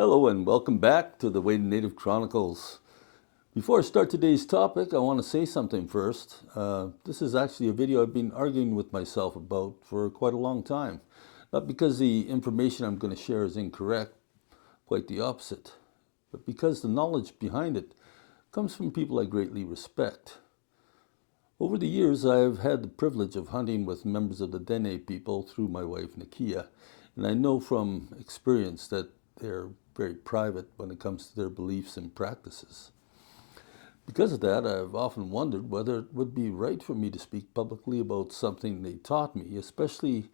Hello and welcome back to the Way to Native Chronicles. Before I start today's topic, I want to say something first. This is actually a video I've been arguing with myself about for quite a long time. Not because the information I'm going to share is incorrect, quite the opposite, but because the knowledge behind it comes from people I greatly respect. Over the years, I've had the privilege of hunting with members of the Dene people through my wife Nikeeya, and I know from experience that they're very private when it comes to their beliefs and practices. Because of that, I've often wondered whether it would be right for me to speak publicly about something they taught me, especially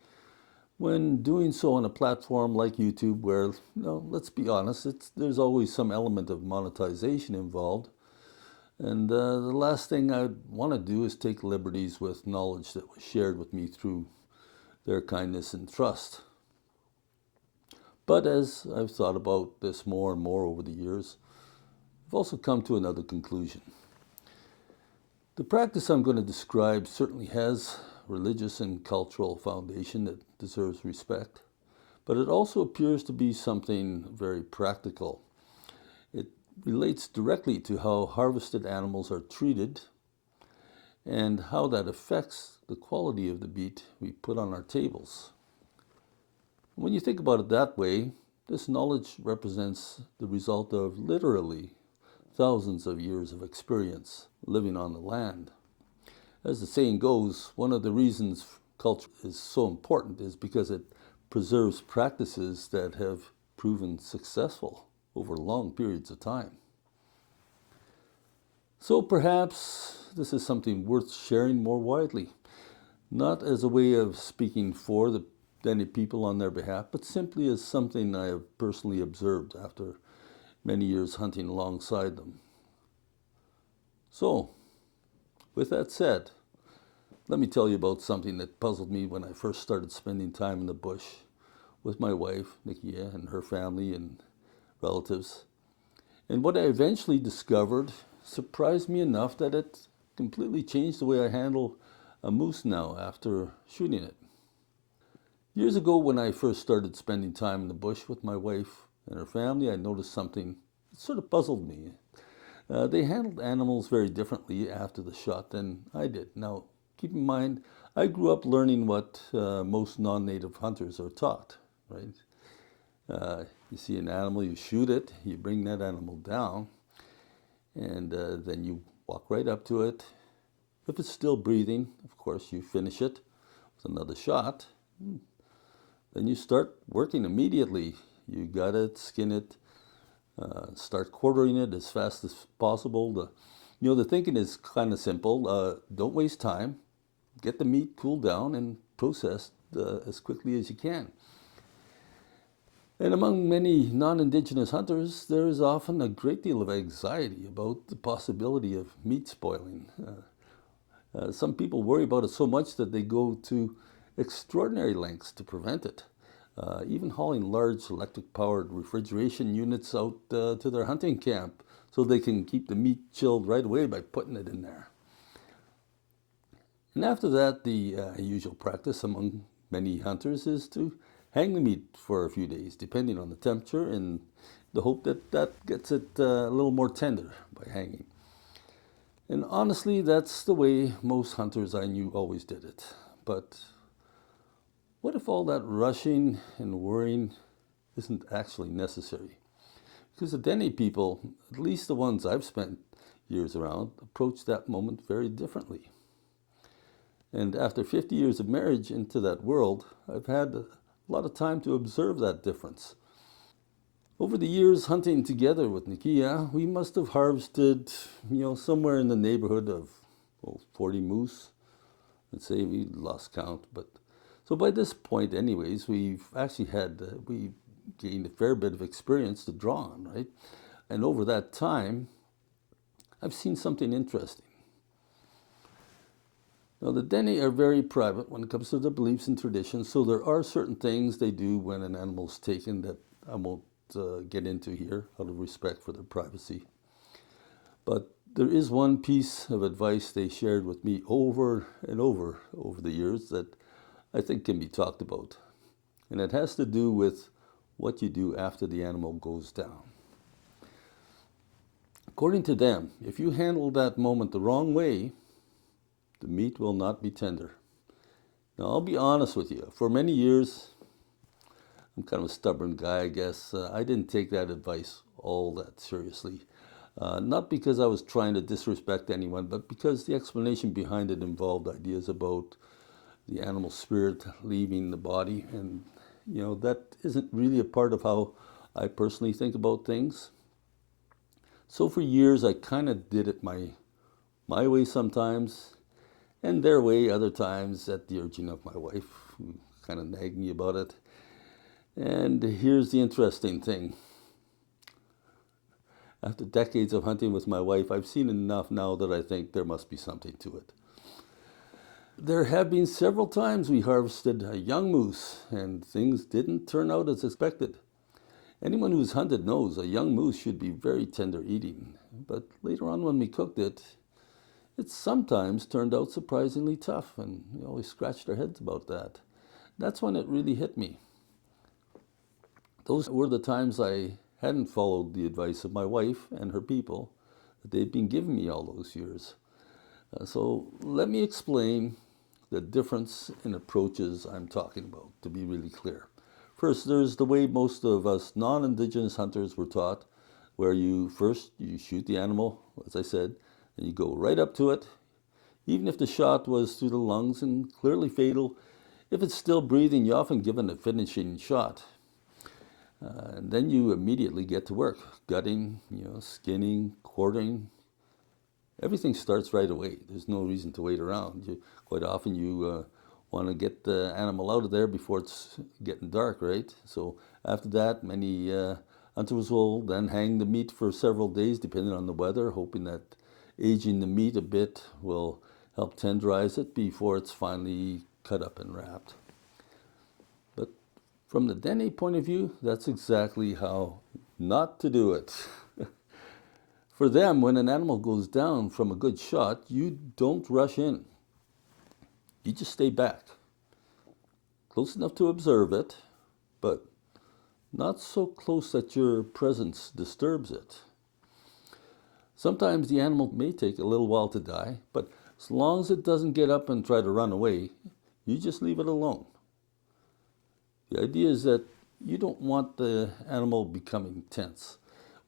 when doing so on a platform like YouTube where, let's be honest, there's always some element of monetization involved. And the last thing I'd want to do is take liberties with knowledge that was shared with me through their kindness and trust. But as I've thought about this more and more over the years, I've also come to another conclusion. The practice I'm going to describe certainly has religious and cultural foundation that deserves respect, but it also appears to be something very practical. It relates directly to how harvested animals are treated and how that affects the quality of the meat we put on our tables. When you think about it that way, this knowledge represents the result of literally thousands of years of experience living on the land. As the saying goes, one of the reasons culture is so important is because it preserves practices that have proven successful over long periods of time. So perhaps this is something worth sharing more widely, not as a way of speaking for the Dene people on their behalf, but simply as something I have personally observed after many years hunting alongside them. So, with that said, let me tell you about something that puzzled me when I first started spending time in the bush with my wife, Nikeeya, and her family and relatives. And what I eventually discovered surprised me enough that it completely changed the way I handle a moose now after shooting it. Years ago, when I first started spending time in the bush with my wife and her family, I noticed something that sort of puzzled me. They handled animals very differently after the shot than I did. Now, keep in mind, I grew up learning what most non-native hunters are taught, right? You see an animal, you shoot it, you bring that animal down, and then you walk right up to it. If it's still breathing, of course, you finish it with another shot. Then you start working immediately. You gut it, skin it, start quartering it as fast as possible. The thinking is kind of simple. Don't waste time. Get the meat cooled down and processed as quickly as you can. And among many non-indigenous hunters, there is often a great deal of anxiety about the possibility of meat spoiling. Some people worry about it so much that they go to extraordinary lengths to prevent it, even hauling large electric-powered refrigeration units out to their hunting camp so they can keep the meat chilled right away by putting it in there. And after that, the usual practice among many hunters is to hang the meat for a few days, depending on the temperature, in the hope that that gets it a little more tender by hanging. And honestly, that's the way most hunters I knew always did it. But what if all that rushing and worrying isn't actually necessary? Because the Dene people, at least the ones I've spent years around, approach that moment very differently. And after 50 years of marriage into that world, I've had a lot of time to observe that difference. Over the years hunting together with Nikeeya, we must have harvested, somewhere in the neighborhood of 40 moose. Let's say we lost count, but so by this point, anyways, we've actually we gained a fair bit of experience to draw on, right? And over that time, I've seen something interesting. Now, the Dene are very private when it comes to their beliefs and traditions, so there are certain things they do when an animal's taken that I won't get into here out of respect for their privacy. But there is one piece of advice they shared with me over and over the years that I think can be talked about. And it has to do with what you do after the animal goes down. According to them, if you handle that moment the wrong way, the meat will not be tender. Now, I'll be honest with you. For many years, I'm kind of a stubborn guy, I guess. I didn't take that advice all that seriously. Not because I was trying to disrespect anyone, but because the explanation behind it involved ideas about the animal spirit leaving the body. And, that isn't really a part of how I personally think about things. So for years, I kind of did it my way sometimes, and their way other times at the urging of my wife, who kind of nagged me about it. And here's the interesting thing. After decades of hunting with my wife, I've seen enough now that I think there must be something to it. There have been several times we harvested a young moose and things didn't turn out as expected. Anyone who's hunted knows a young moose should be very tender eating, but later on when we cooked it, it sometimes turned out surprisingly tough, and we always scratched our heads about that. That's when it really hit me. Those were the times I hadn't followed the advice of my wife and her people that they'd been giving me all those years. So let me explain the difference in approaches I'm talking about, to be really clear. First, there's the way most of us non-Indigenous hunters were taught, where you shoot the animal, as I said, and you go right up to it. Even if the shot was through the lungs and clearly fatal, if it's still breathing, you often give it a finishing shot. And then you immediately get to work, gutting, skinning, quartering. Everything starts right away. There's no reason to wait around. Quite often you want to get the animal out of there before it's getting dark, right? So after that, many hunters will then hang the meat for several days, depending on the weather, hoping that aging the meat a bit will help tenderize it before it's finally cut up and wrapped. But from the Dene point of view, that's exactly how not to do it. For them, when an animal goes down from a good shot, you don't rush in. You just stay back, close enough to observe it, but not so close that your presence disturbs it. Sometimes the animal may take a little while to die, but as long as it doesn't get up and try to run away, you just leave it alone. The idea is that you don't want the animal becoming tense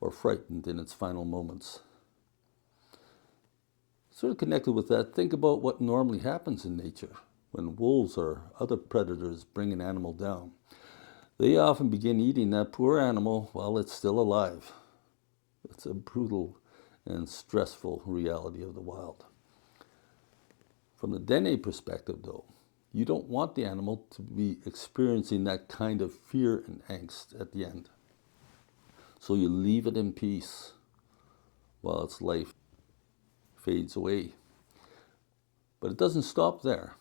or frightened in its final moments. Sort of connected with that, think about what normally happens in nature when wolves or other predators bring an animal down. They often begin eating that poor animal while it's still alive. It's a brutal and stressful reality of the wild. From the Dene perspective, though, you don't want the animal to be experiencing that kind of fear and angst at the end. So you leave it in peace while its life fades away. But it doesn't stop there.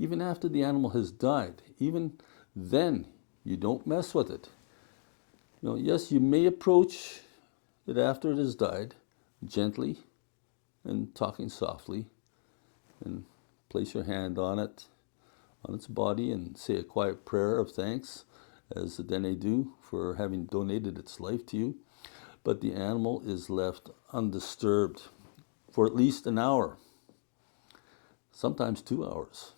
Even after the animal has died, even then, you don't mess with it. Yes, you may approach it after it has died, gently and talking softly, and place your hand on it, on its body, and say a quiet prayer of thanks, as the Dene do, for having donated its life to you. But the animal is left undisturbed for at least an hour, sometimes 2 hours.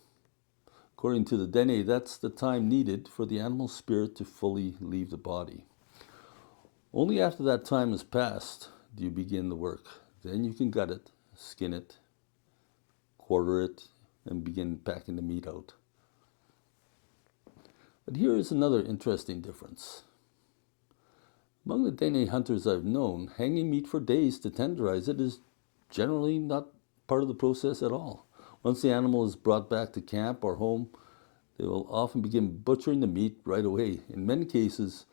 According to the Dene, that's the time needed for the animal spirit to fully leave the body. Only after that time has passed do you begin the work. Then you can gut it, skin it, quarter it, and begin packing the meat out. But here is another interesting difference. Among the Dene hunters I've known, hanging meat for days to tenderize it is generally not part of the process at all. Once the animal is brought back to camp or home, they will often begin butchering the meat right away. In many cases,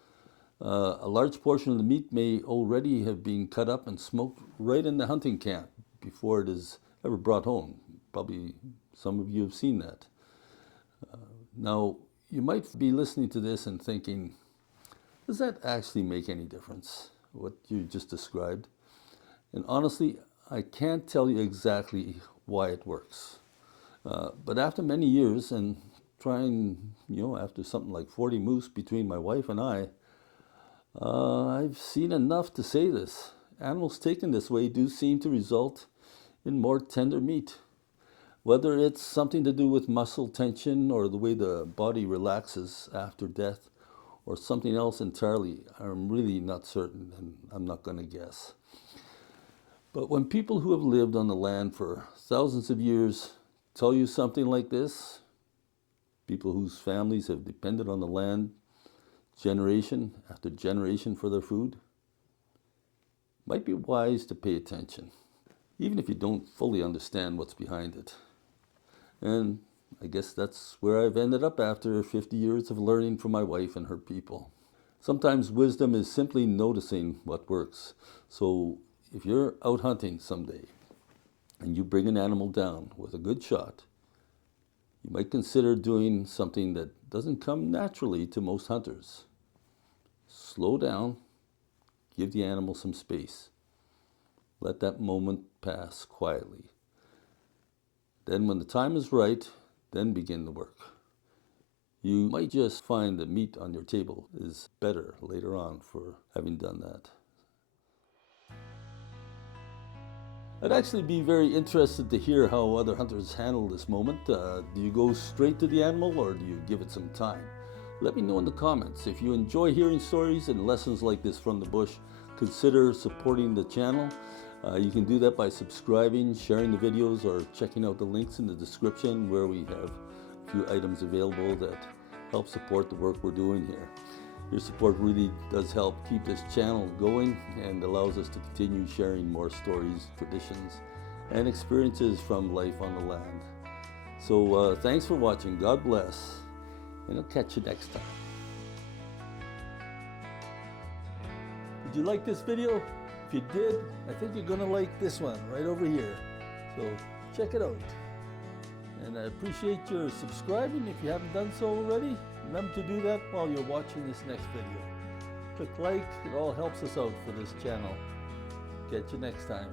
a large portion of the meat may already have been cut up and smoked right in the hunting camp before it is ever brought home. Probably some of you have seen that. Now, you might be listening to this and thinking, does that actually make any difference, what you just described? And honestly, I can't tell you exactly why it works. But after many years and trying, after something like 40 moose between my wife and I I've seen enough to say this. Animals taken this way do seem to result in more tender meat. Whether it's something to do with muscle tension or the way the body relaxes after death or something else entirely, I'm really not certain and I'm not going to guess. But when people who have lived on the land for thousands of years tell you something like this, people whose families have depended on the land generation after generation for their food, it might be wise to pay attention, even if you don't fully understand what's behind it. And I guess that's where I've ended up after 50 years of learning from my wife and her people. Sometimes wisdom is simply noticing what works. So if you're out hunting someday and you bring an animal down with a good shot, you might consider doing something that doesn't come naturally to most hunters. Slow down, give the animal some space. Let that moment pass quietly. Then when the time is right, then begin the work. You might just find the meat on your table is better later on for having done that. I'd actually be very interested to hear how other hunters handle this moment. Do you go straight to the animal or do you give it some time? Let me know in the comments. If you enjoy hearing stories and lessons like this from the bush, consider supporting the channel. You can do that by subscribing, sharing the videos, or checking out the links in the description where we have a few items available that help support the work we're doing here. Your support really does help keep this channel going and allows us to continue sharing more stories, traditions, and experiences from life on the land. So thanks for watching. God bless, and I'll catch you next time. Did you like this video? If you did, I think you're going to like this one right over here. So check it out. And I appreciate your subscribing if you haven't done so already. Remember to do that while you're watching this next video. Click like, it all helps us out for this channel. Catch you next time.